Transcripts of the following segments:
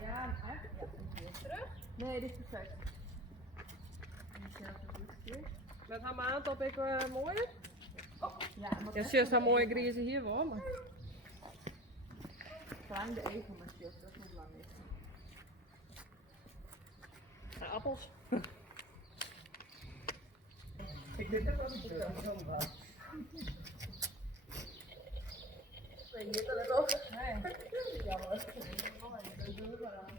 Ja, terug? Nee, dit is perfect. Met haar maand op ik mooier? Ja, Ja, zus haar mooie griezen hier wel, maar... Verlang de even met shirt, dat is nog lang is. Appels. Ik weet ook wat ik zo was. Nee, je hebt het ook. Nee. Jammer. Dat doen we maar aan.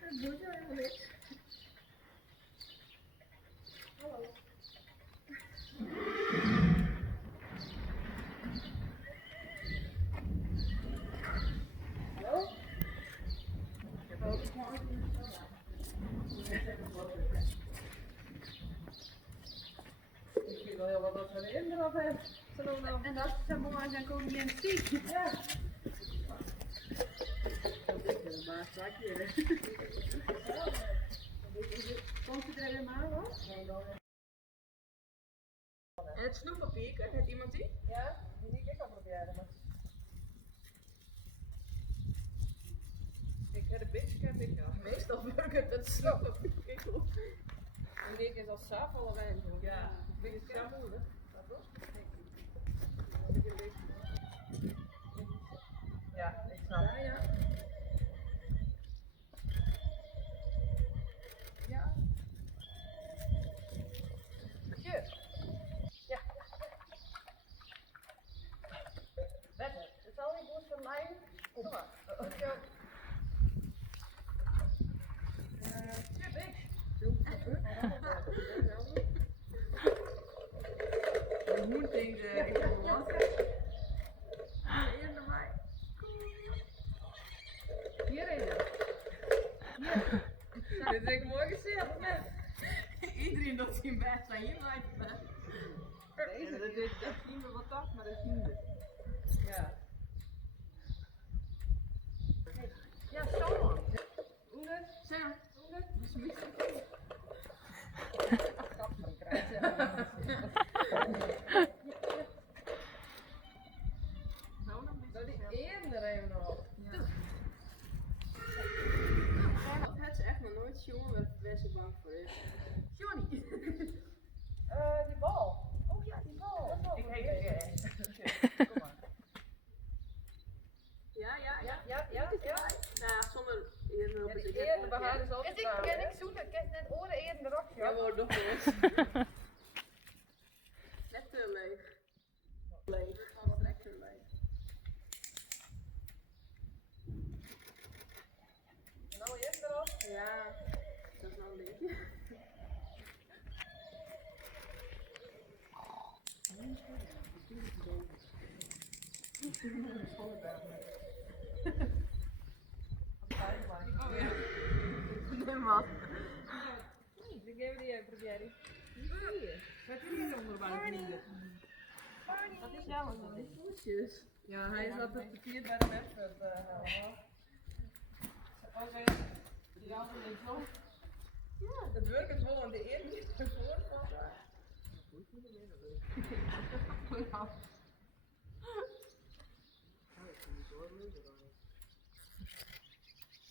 Dat doet er helemaal niks. Hallo. Hallo? Ik heb ook een mooi. Ik zie wel heel wat dat we erin eraf hebben. En dat is zo mooi, dan kom je in het ziek. Ja. Komt het er helemaal op? En het snoeppapier, heeft iemand die? Ja, die ik ook proberen. Maar... Ik heb de bitch heb ik al. Meestal burgert het snoeppapier. En die is als safel wijn. Ja, dit is zo moeilijk. Ja, ik snap. Ja, ja. Ja. Ja. Ja. Lekker. Het zal niet goed van mij. Kom maar. Ja, bitch. Je moet deze. Ik heb wat. Hier naar mij. Hierin. Hier. Dit is mooi gezicht. Iedereen doet zijn best, maar hier maakt het best. Deze, dat is echt niet meer wat dat, maar dat is niet. Ja. Ja, zo man. Oene, Zeg, oene. dat is een beetje. Nou, die één er even nog. Het is echt nog nooit jongen met best zo bang voor is. Johnny. Die bal. Oh ja, die bal. Ik heet Kom maar. Ja. Ja. Nou, zonder eerder op Ja, het die eerder bij haar is altijd klaar. Ken ik zoeken? Ik heb net oren eerder erop. Ja, wordt nog eens. Net te leeg. Leeg. Alles lekker leeg. Nou, eerst erop. Ja, dat is wel een beetje. Nee, man. Ik geef die even, proberen. Zet die onder bij de vrienden. Wat is jouw dan? Die voetjes. Ja, hij is altijd verkeerd bij de wedstrijd. Oké, die andere links nog. Ja. Het werkt het wel aan de eerste niet ervoor.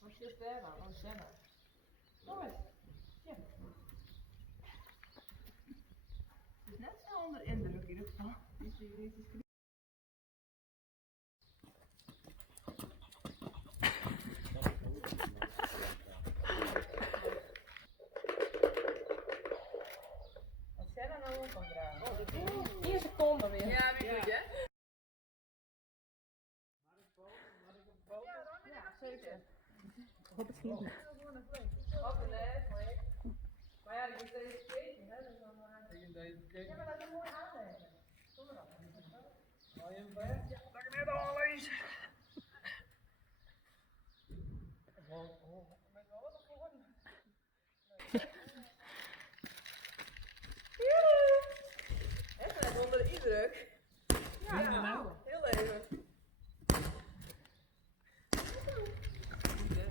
Wat is daar dan? Oh, Senna. Kom eens. Ja. Het is net zo onder indruk in ieder geval. Als Senna nou ook kan dragen. Oh, dat is 1 seconde weer. Ja, wie doet je? Ja, zeker. Op het schieten. Wat een les, maar ik. Maar ja, die moet deze keten, hè? Dus dan. Ja, maar dat is een mooi aanleggen. Kom maar dan. Hou je hem bij? Ja, dat ik net al eens. Met wel wat geworden. Echt onder de indruk. Ja, heel even.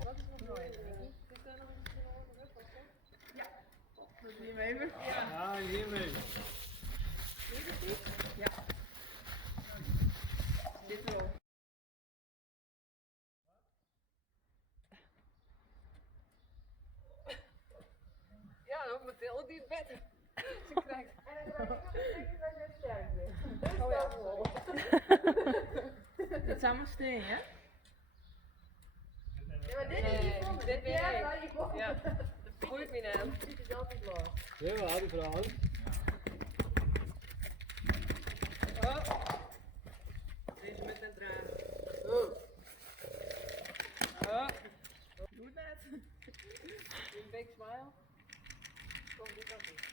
Wat is nog mooi? Dit zijn nog een Ja. Dat is niet mee. Ja, hiermee. Ja. onder die bed. Ze krijgt. En dan draai ik nog even sterk weer. Dus Oh ja. dat wel. Het zou maar steen, hè? Ja, maar dit is Nee, niet van dit weer ja, niet. maar ik word. Ja. Dat voelt me aan. Dit is altijd los. Ja, die vrouw. Oh. Deze met een draden. Oh. Oh. Doe het net. Een big smile. Kom, dit kan niet.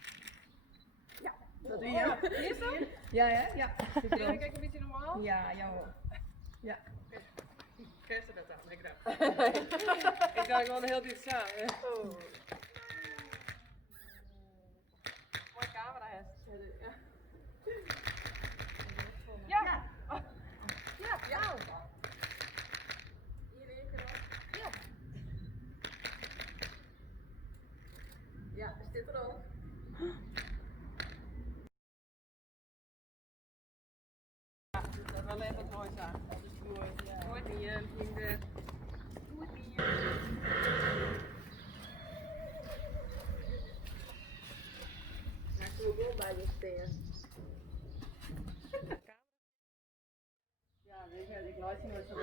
Dat doe je. Is dat? Ja, hè? Ja. Zit Ja, erin. kijk een beetje normaal. Ja, jawel. Ja. Kerst er dat aan, ik dacht. Ik dacht gewoon heel dit samen. Oh. Mooie camera heeft. Ja. Ja, ja. Hier één keer op. Ja. Ja, is dit er al? Ja, dat is wel even wat moois aan. Dat is mooi. Mooi die vrienden. Doe het niet. Nou, ik wil wel bij je steen. Ja, weet je, ik luister nooit zo.